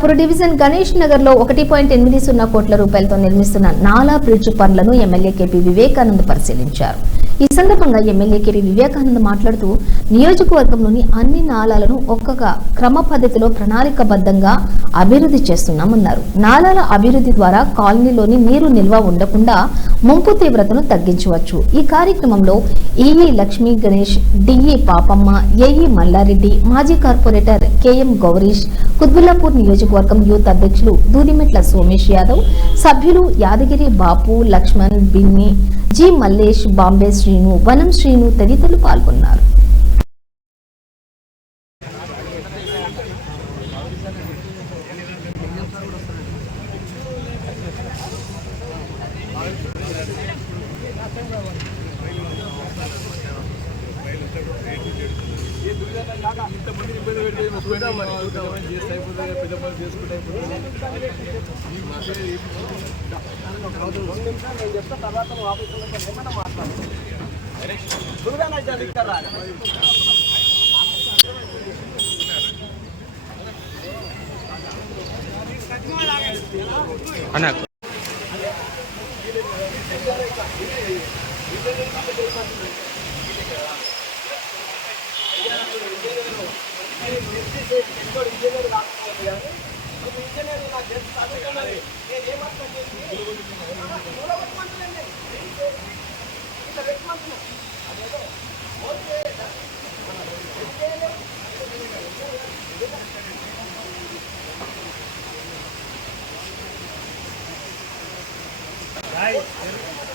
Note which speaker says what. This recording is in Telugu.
Speaker 1: అమలాపూర్ డివిజన్ గణేష్ నగర్లో ఒకటి పాయింట్ ఎనిమిది సున్నా కోట్ల రూపాయలతో నిర్మిస్తున్న నాలా బ్రిడ్జ్ పనులను ఎమ్మెల్యే కేపీ వివేకానంద్ పరిశీలించారు. ఈ సందర్భంగా ఎమ్మెల్యే కెవి వివేకానంద మాట్లాడుతూ నియోజకవర్గంలోని అన్ని నాలాలను ఒక్కొక్క క్రమ పద్ధతిలో ప్రణాళికబద్ధంగా అభివృద్ధి చేస్తున్నామన్నారు. నాలాల అభివృద్ధి ద్వారా కాలనీలోని నీరు నిల్వ ఉండకుండా ముంపు తీవ్రతను తగ్గించవచ్చు. ఈ కార్యక్రమంలో EE Lakshmi Ganesh DE Papamma AE Mallareddy మాజీ కార్పొరేటర్ కెఎం గౌరీష్ కుత్బుల్లాపూర్ నియోజకవర్గం యూత్ అధ్యక్షులు దూదిమెట్ల సోమేష్ యాదవ్ సభ్యులు యాదగిరి బాపు లక్ష్మణ్ బిన్ని జి మల్లేష్ బాంబే శ్రీను వనం శ్రీను తదితరులు పాల్గొన్నారు.
Speaker 2: ఇంతమంది ఇబ్బంది చేసుకుంటే నేను చెప్తా తర్వాత ఆఫీసులో మాట్లాడతాను చూడాలి Thank you. ఇంజనీర్ కాకపోతే కానీ ఇంజనీర్ నాకు తెలుసు చదువుకున్నది నేను ఏమర్థం చేసి మూలగొట్టుకుంటున్నాను ఇట్లా పెట్టుకుంటున్నాను అదేదో ఓకే Right.